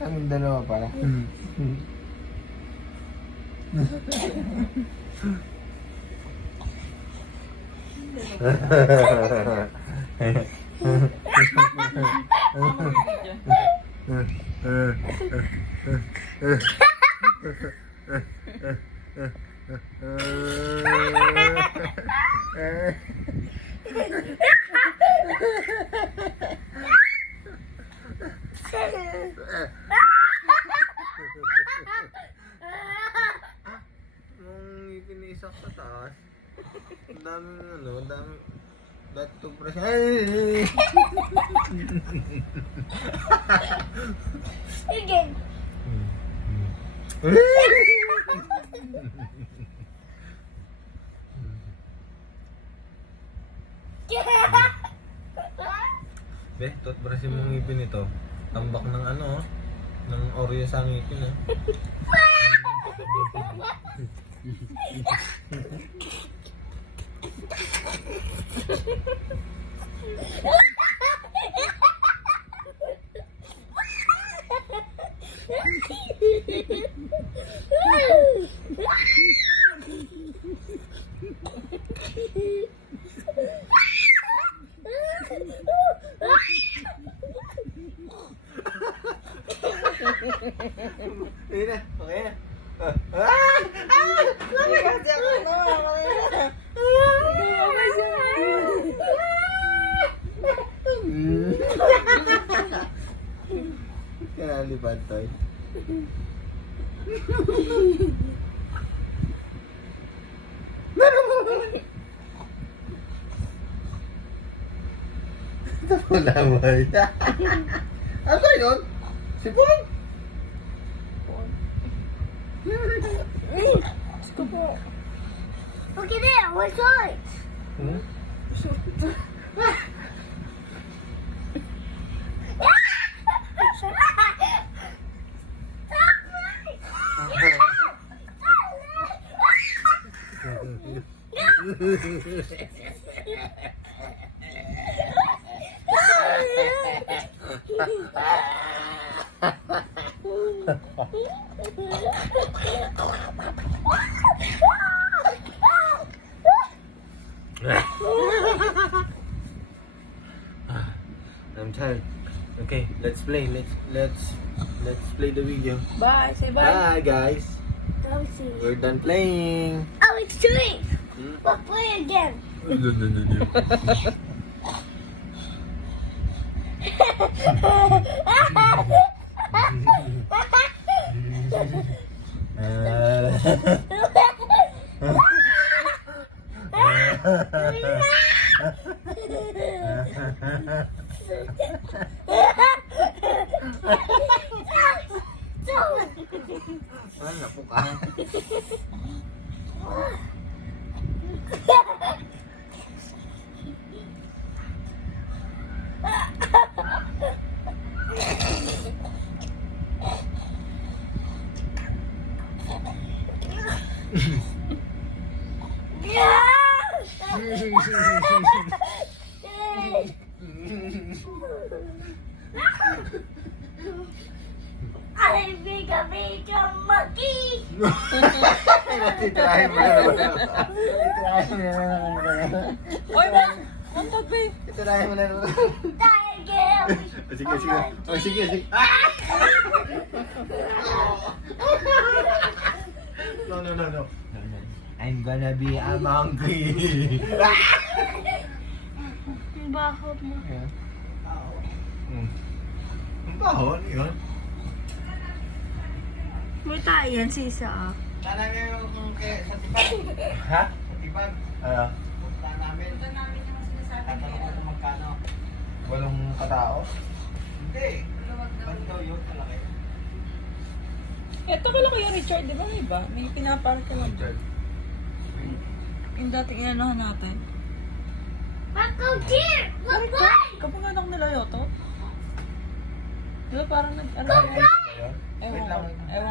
Kaming dalawa pala. Nung ipinisak sa taas, ang daming ano, ang daming that toothbrush. Ay! Again. Be, toothbrush yung ngipin ito. Tambak ng ano, ng Oreo sa ngipin eh. Ayun na, okay na. Kaya lipad tayo. Ito wala ba? Ano ba yun? Sipon? Look at it, what's it? Hmm? I'm tired. Okay, let's play. Let's play the video. Bye. Say bye. Bye guys. Let me see. We're done playing. Oh, it's three. Hmm? We'll play again. Ano po ka? I think I make a monkey. Titirahin mo na naman. Titirahin mo na naman. Oy, man! Montag, babe! Titirahin mo na naman. Die again. Sige, sige. Oh, sige, sige. No. I'm gonna be a monkey. Bakit mo? Ang baho, ano yun? May tayo yan, sisa ah. Sana nga yung sa tipan. Ha? Sa tipan? Ano? Punta namin. Punta namin yung sinasabi ko kung magkano. Walong katao? Hindi. Ba't daw yun? Kalaki. Ito ka lang kayo, Richard, di ba? Iba? May pinapark ka lang. Yung dating inanohan natin. Uncle Deer, look what? Kapag anak nila Yoto? Di ba parang nag... Ano, Wait lang. ewan